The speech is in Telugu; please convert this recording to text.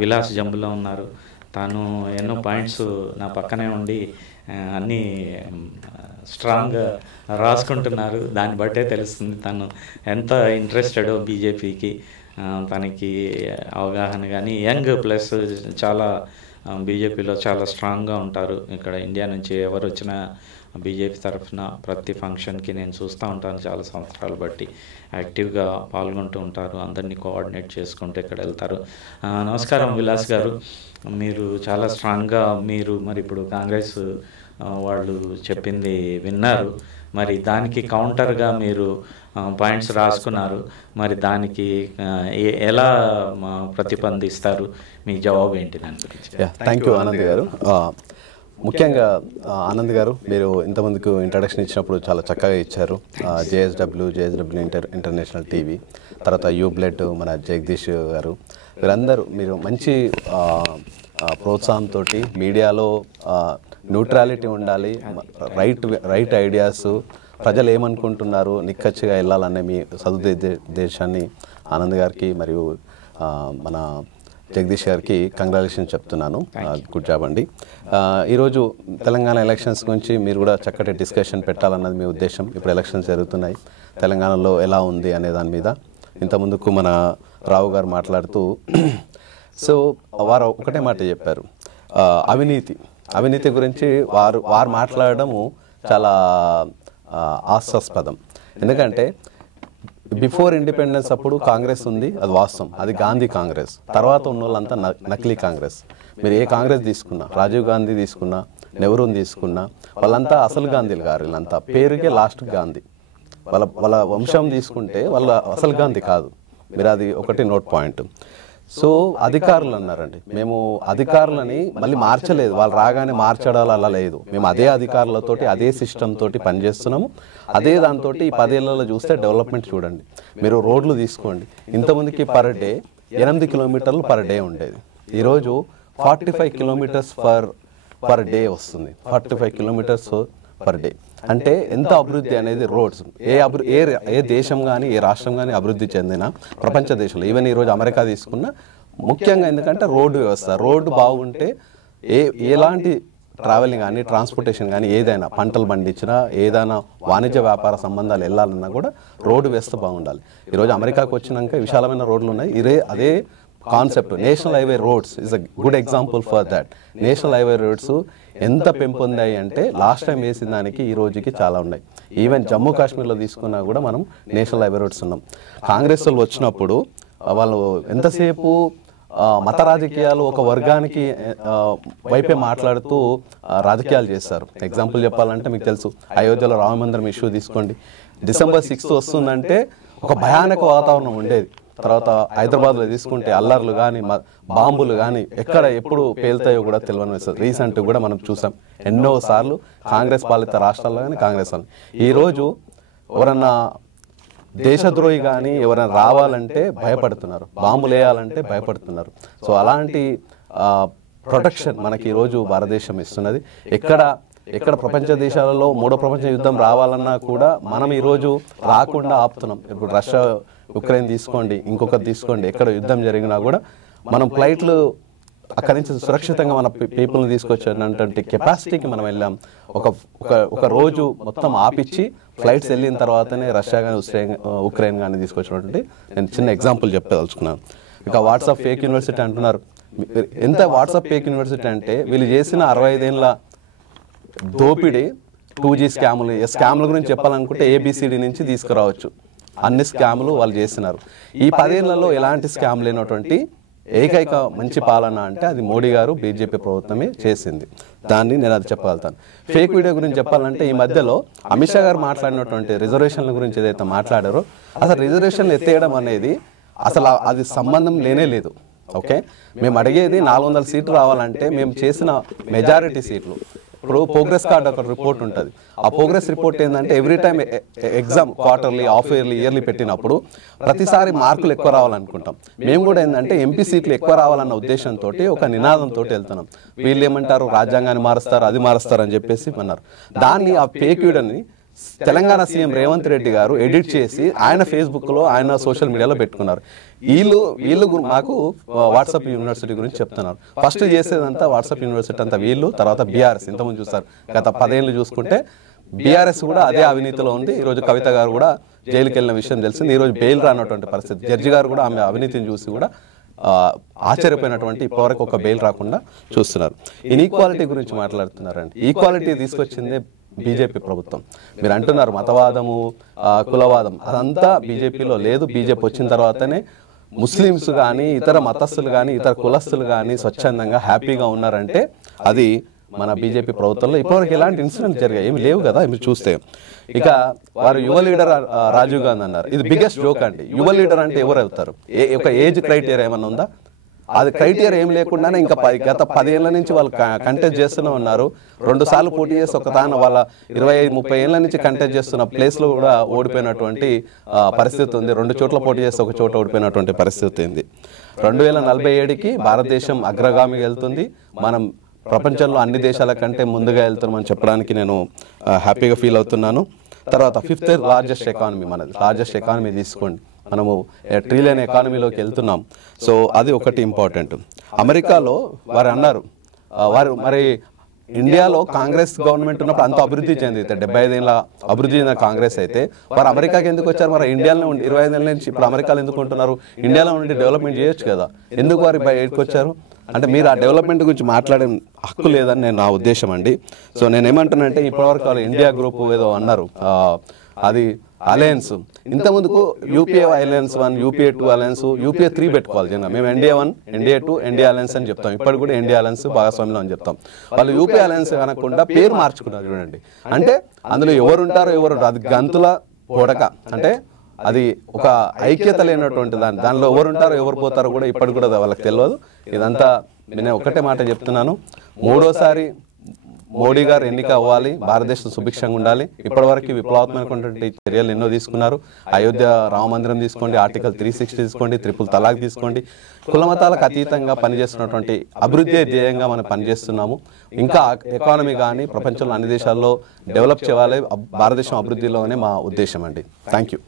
విలాస్ జంబులో ఉన్నారు. తాను ఎన్నో పాయింట్స్ నా పక్కనే ఉండి అన్నీ స్ట్రాంగ్గా రాసుకుంటున్నారు. దాన్ని బట్టే తెలుస్తుంది తను ఎంత ఇంట్రెస్టెడో బీజేపీకి. తనకి అవగాహన కానీ యంగ్ ప్లస్ చాలా బీజేపీలో చాలా స్ట్రాంగ్గా ఉంటారు. ఇక్కడ ఇండియా నుంచి ఎవరు వచ్చినా బీజేపీ తరఫున ప్రతి ఫంక్షన్కి నేను చూస్తూ ఉంటాను. చాలా సంవత్సరాలు బట్టి యాక్టివ్గా పాల్గొంటూ ఉంటారు. అందరినీ కోఆర్డినేట్ చేసుకుంటూ ఇక్కడ వెళ్తారు. నమస్కారం విలాస్ గారు, మీరు చాలా స్ట్రాంగ్గా మరి ఇప్పుడు కాంగ్రెస్ వాళ్ళు చెప్పింది విన్నారు. మరి దానికి కౌంటర్గా మీరు పాయింట్స్ రాసుకున్నారు. మరి దానికి ఎలా ప్రతిస్పందిస్తారు? మీ జవాబు ఏంటి దాని గురించి? థ్యాంక్ యూ ఆనంద్ గారు. ముఖ్యంగా ఆనంద్ గారు, మీరు ఇంతమందికి ఇంట్రడక్షన్ ఇచ్చినప్పుడు చాలా చక్కగా ఇచ్చారు. జేఎస్డబ్ల్యూ ఇంటర్నేషనల్ టీవీ, తర్వాత యూబ్లెట్ మన జగదీష్ గారు, వీరందరూ మీరు మంచి ప్రోత్సాహంతో మీడియాలో న్యూట్రాలిటీ ఉండాలి, రైట్ ఐడియాస్, ప్రజలు ఏమనుకుంటున్నారు నిక్కచ్చిగా వెళ్ళాలనే మీ సదుద్దేశాన్ని ఆనంద్ గారికి మరియు మన జగదీష్ గారికి కంగ్రాచులేషన్ చెప్తున్నాను. గుడ్ జాబ్ అండి. ఈరోజు తెలంగాణ ఎలక్షన్స్ గురించి మీరు కూడా చక్కటి డిస్కషన్ పెట్టాలన్నది మీ ఉద్దేశం. ఇప్పుడు ఎలక్షన్స్ జరుగుతున్నాయి, తెలంగాణలో ఎలా ఉంది అనే దాని మీద ఇంతకుముందుకు మన రావు గారు మాట్లాడుతూ సో వారు ఒకటే మాట చెప్పారు, అవినీతి గురించి వారు మాట్లాడడము చాలా హాస్యాస్పదం. ఎందుకంటే బిఫోర్ ఇండిపెండెన్స్ అప్పుడు కాంగ్రెస్ ఉంది, అది వాస్తవం, అది గాంధీ కాంగ్రెస్. తర్వాత ఉన్న వాళ్ళంతా నకిలీ కాంగ్రెస్. మీరు ఏ కాంగ్రెస్ తీసుకున్నా, రాజీవ్ గాంధీ తీసుకున్నా, నెహ్రూని తీసుకున్నా, వాళ్ళంతా అసలు గాంధీలు గారు. వీళ్ళంతా పేరుకే లాస్ట్ గాంధీ. వాళ్ళ వంశం తీసుకుంటే వాళ్ళ అసలు గాంధీ కాదు. మీరు అది ఒకటి నోట్ పాయింట్. సో అధికారులు అన్నారండి, మేము అధికారులని మళ్ళీ మార్చలేదు, వాళ్ళు రాగానే మార్చడాలు అలా లేదు. మేము అదే అధికారులతోటి అదే సిస్టమ్ తోటి పనిచేస్తున్నాము. అదే దాంతో ఈ 10 ఏళ్లలో చూస్తే డెవలప్మెంట్ చూడండి. మీరు రోడ్లు తీసుకోండి, ఇంతమందికి పర్ డే 8 కిలోమీటర్లు పర్ డే ఉండేది, ఈరోజు 45 కిలోమీటర్స్ పర్ డే వస్తుంది. 45 కిలోమీటర్స్ పర్ డే అంటే ఎంత అభివృద్ధి అనేది. రోడ్స్ ఏ దేశం కానీ ఏ రాష్ట్రం కానీ అభివృద్ధి చెందిన ప్రపంచ దేశంలో, ఈవెన్ ఈరోజు అమెరికా తీసుకున్న, ముఖ్యంగా ఎందుకంటే రోడ్డు వ్యవస్థ, రోడ్డు బాగుంటే ఎలాంటి ట్రావెలింగ్ కానీ ట్రాన్స్పోర్టేషన్ కానీ ఏదైనా పంటలు పండించినా ఏదైనా వాణిజ్య వ్యాపార సంబంధాలు వెళ్ళాలన్నా కూడా రోడ్డు వ్యవస్థ బాగుండాలి. ఈరోజు అమెరికాకు వచ్చినాక విశాలమైన రోడ్లు ఉన్నాయి. అదే concept national highway roads is a good example for that. National highway roads ఎంత పెంపొందాయి అంటే లాస్ట్ టైం వేసిన దానికి ఈ రోజుకి చాలా ఉన్నాయి. ఈవెన్ జమ్మూ కాశ్మీర్లో తీసుకున్నా కూడా మనం నేషనల్ హైవే రోడ్స్ ఉన్నాం. కాంగ్రెస్ వాళ్ళు వచ్చినప్పుడు వాళ్ళు ఎంతసేపు మత రాజకీయాలు ఒక వర్గానికి వైపే మాట్లాడుతూ రాజకీయాలు చేస్తారు. ఎగ్జాంపుల్ చెప్పాలంటే మీకు తెలుసు, అయోధ్యలో రామ మందిరం ఇష్యూ తీసుకోండి. December 6th వస్తుందంటే ఒక భయానక వాతావరణం ఉండేది. తర్వాత హైదరాబాద్లో తీసుకుంటే అల్లర్లు కానీ బాంబులు కానీ ఎక్కడ ఎప్పుడు పేలుతాయో కూడా తెలియని రీసెంట్ కూడా మనం చూసాం ఎన్నోసార్లు కాంగ్రెస్ పాలిత రాష్ట్రాల్లో కానీ కాంగ్రెస్ వాళ్ళు. ఈరోజు ఎవరన్నా దేశద్రోహి కానీ ఎవరైనా రావాలంటే భయపడుతున్నారు, బాంబులు వేయాలంటే భయపడుతున్నారు. సో అలాంటి ప్రొటెక్షన్ మనకి ఈరోజు భారతదేశం ఇస్తున్నది. ఎక్కడ ప్రపంచ దేశాలలో 3వ ప్రపంచ యుద్ధం రావాలన్నా కూడా మనం ఈరోజు రాకుండా ఆపుతున్నాం. ఇప్పుడు రష్యా ఉక్రెయిన్ తీసుకోండి, ఇంకొకటి తీసుకోండి, ఎక్కడ యుద్ధం జరిగినా కూడా మనం ఫ్లైట్లు అక్కడి నుంచి సురక్షితంగా మన పీపుల్ని తీసుకొచ్చేటువంటి కెపాసిటీకి మనం వెళ్ళాం. ఒక రోజు మొత్తం ఆపిచ్చి ఫ్లైట్స్ వెళ్ళిన తర్వాతనే రష్యా కానీ ఉక్రెయిన్ కానీ తీసుకొచ్చినటువంటి నేను చిన్న ఎగ్జాంపుల్ చెప్పదలుచుకున్నాను. ఇక వాట్సాప్ ఫేక్ యూనివర్సిటీ అంటున్నారు. ఎంత వాట్సాప్ ఫేక్ యూనివర్సిటీ అంటే వీళ్ళు చేసిన 65 ఏళ్ళ దోపిడీ 2G స్కాముల గురించి చెప్పాలనుకుంటే ABCD నుంచి తీసుకురావచ్చు. అన్ని స్కాములు వాళ్ళు చేస్తున్నారు. ఈ 10 ఏళ్లలో ఎలాంటి స్కామ్ లేనటువంటి ఏకైక మంచి పాలన అంటే అది మోడీ గారు బీజేపీ ప్రభుత్వమే చేసింది. దాన్ని నేను అది చెప్పగలుగుతాను. ఫేక్ వీడియో గురించి చెప్పాలంటే ఈ మధ్యలో అమిత్ షా గారు మాట్లాడినటువంటి రిజర్వేషన్ల గురించి ఏదైతే మాట్లాడారో, అసలు రిజర్వేషన్లు ఎత్తేయడం అనేది అసలు అది సంబంధం లేనే లేదు. ఓకే, మేము అడిగేది 400 సీట్లు రావాలంటే మేము చేసిన మెజారిటీ సీట్లు. ఇప్పుడు ప్రోగ్రెస్ కార్డ్ ఒక రిపోర్ట్ ఉంటుంది. ఆ ప్రోగ్రెస్ రిపోర్ట్ ఏంటంటే every time exam quarterly, half yearly, yearly పెట్టినప్పుడు ప్రతిసారి మార్కులు ఎక్కువ రావాలనుకుంటాం. మేము కూడా ఏంటంటే ఎంపీ సీట్లు ఎక్కువ రావాలన్న ఉద్దేశంతో ఒక నినాదంతో వెళ్తున్నాం. వీళ్ళు ఏమంటారు, రాజ్యాంగాన్ని మారుస్తారు, అది మారుస్తారు అని చెప్పేసి అన్నారు. దాన్ని ఆ ఫేక్ వీడియోని తెలంగాణ సీఎం రేవంత్ రెడ్డి గారు ఎడిట్ చేసి ఆయన ఫేస్బుక్లో ఆయన సోషల్ మీడియాలో పెట్టుకున్నారు. వీళ్ళు మాకు వాట్సాప్ యూనివర్సిటీ గురించి చెప్తున్నారు. ఫస్ట్ చేసేదంతా వాట్సాప్ యూనివర్సిటీ అంతా వీళ్ళు, తర్వాత బీఆర్ఎస్. ఇంతకుముందు చూస్తారు గత 10 ఏళ్ళు చూసుకుంటే బీఆర్ఎస్ కూడా అదే అవినీతిలో ఉంది. ఈరోజు కవిత గారు కూడా జైలుకి వెళ్ళిన విషయం తెలిసింది. ఈరోజు బెయిల్ రానటువంటి పరిస్థితి. జడ్జి గారు కూడా ఆమె అవినీతిని చూసి కూడా ఆశ్చర్యపోయినటువంటి ఇప్పటివరకు ఒక బెయిల్ రాకుండా చూస్తున్నారు. ఇన్ఈక్వాలిటీ గురించి మాట్లాడుతున్నారండి. ఈక్వాలిటీ తీసుకొచ్చింది బీజేపీ ప్రభుత్వం. మీరు అంటున్నారు మతవాదము, కులవాదం, అదంతా బీజేపీలో లేదు. బీజేపీ వచ్చిన తర్వాతనే ముస్లిమ్స్ కానీ ఇతర మతస్థులు కానీ ఇతర కులస్తులు కానీ స్వచ్ఛందంగా హ్యాపీగా ఉన్నారంటే అది మన బీజేపీ ప్రభుత్వంలో. ఇప్పటివరకు ఎలాంటి ఇన్సిడెంట్ జరిగాయి ఏమి లేవు కదా మీరు చూస్తే. ఇక వారు యువ లీడర్ రాజీవ్ గాంధీ అన్నారు. ఇది బిగ్గెస్ట్ జోక్ అండి. యువ లీడర్ అంటే ఎవరు అవుతారు? ఒక ఏజ్ క్రైటీరియా ఏమన్నా ఉందా? అది క్రైటీరియా ఏం లేకుండానే ఇంకా గత 10 ఏళ్ల నుంచి వాళ్ళు కంటెస్ట్ చేస్తూనే ఉన్నారు. 2 సార్లు పోటీ చేసి ఒక తాను వాళ్ళ 25-30 ఏళ్ల నుంచి కంటెస్ట్ చేస్తున్న ప్లేస్లో కూడా ఓడిపోయినటువంటి పరిస్థితి ఉంది. 2 చోట్ల పోటీ చేస్తే ఒక చోట ఓడిపోయినటువంటి పరిస్థితి ఉంది. 2047కి భారతదేశం అగ్రగామిగా వెళ్తుంది. మనం ప్రపంచంలో అన్ని దేశాల కంటే ముందుగా వెళ్తున్నామని చెప్పడానికి నేను హ్యాపీగా ఫీల్ అవుతున్నాను. తర్వాత 5th లార్జెస్ట్ ఎకానమీ మనది. లార్జెస్ట్ ఎకానమీ తీసుకోండి, మనము ట్రిలియన్ ఎకానమీలోకి వెళ్తున్నాం. సో అది ఒకటి ఇంపార్టెంట్. అమెరికాలో వారు అన్నారు, వారు మరి ఇండియాలో కాంగ్రెస్ గవర్నమెంట్ ఉన్నప్పుడు అంత అభివృద్ధి చెందితే 75 ఏళ్ళ అభివృద్ధి చెందిన కాంగ్రెస్ అయితే వారు అమెరికాకి ఎందుకు వచ్చారు? మరి ఇండియాలో 25 ఏళ్ళ నుంచి ఇప్పుడు అమెరికాలో ఎందుకు ఉంటున్నారు? ఇండియాలో ఉండి డెవలప్మెంట్ చేయొచ్చు కదా, ఎందుకు వారు బయటకు వచ్చారు? అంటే మీరు ఆ డెవలప్మెంట్ గురించి మాట్లాడే హక్కు లేదని నేను నా ఉద్దేశం అండి. సో నేను ఏమంటున్నానంటే ఇప్పటివరకు వాళ్ళు ఇండియా గ్రూప్ ఏదో అన్నారు, అది అలయన్స్. ఇంతకుముందుకు UPA alliance 1, UPA 2 alliance, UPA 3 పెట్టుకోవాలి. జన మేము ఎన్డీఏ 1, ఎన్డీఏ 2, ఎన్డీఏ అలయన్స్ అని చెప్తాం. ఇప్పటికి కూడా ఎన్డీఏ అలయన్స్ భాగస్వామ్యం అని చెప్తాం. వాళ్ళు యూపీఏ అలయన్స్ కనకుండా పేరు మార్చుకున్నారు చూడండి. అంటే అందులో ఎవరుంటారో ఎవరు, అది గంతుల పొడక, అంటే అది ఒక ఐక్యత లేనటువంటి దానిలో ఎవరు ఉంటారో ఎవరు పోతారో కూడా ఇప్పటికి కూడా వాళ్ళకి తెలియదు. ఇదంతా నేను ఒకటే మాట చెప్తున్నాను, 3వ మోడీ గారు ఎన్నిక అవ్వాలి, భారతదేశం సుభిక్షంగా ఉండాలి. ఇప్పటివరకు విప్లవాత్మకమైనటువంటి చర్యలు ఎన్నో తీసుకున్నారు. అయోధ్య రామ మందిరం తీసుకోండి, ఆర్టికల్ 360 తీసుకోండి, ట్రిపుల్ తలాక్ తీసుకోండి. కులమతాలకు అతీతంగా పనిచేస్తున్నటువంటి అభివృద్ధి ధ్యేయంగా మనం పనిచేస్తున్నాము. ఇంకా ఎకానమీ కానీ ప్రపంచంలో అన్ని దేశాల్లో డెవలప్ చేయాలి, భారతదేశం అభివృద్ధిలోనే మా ఉద్దేశం అండి. Thank you.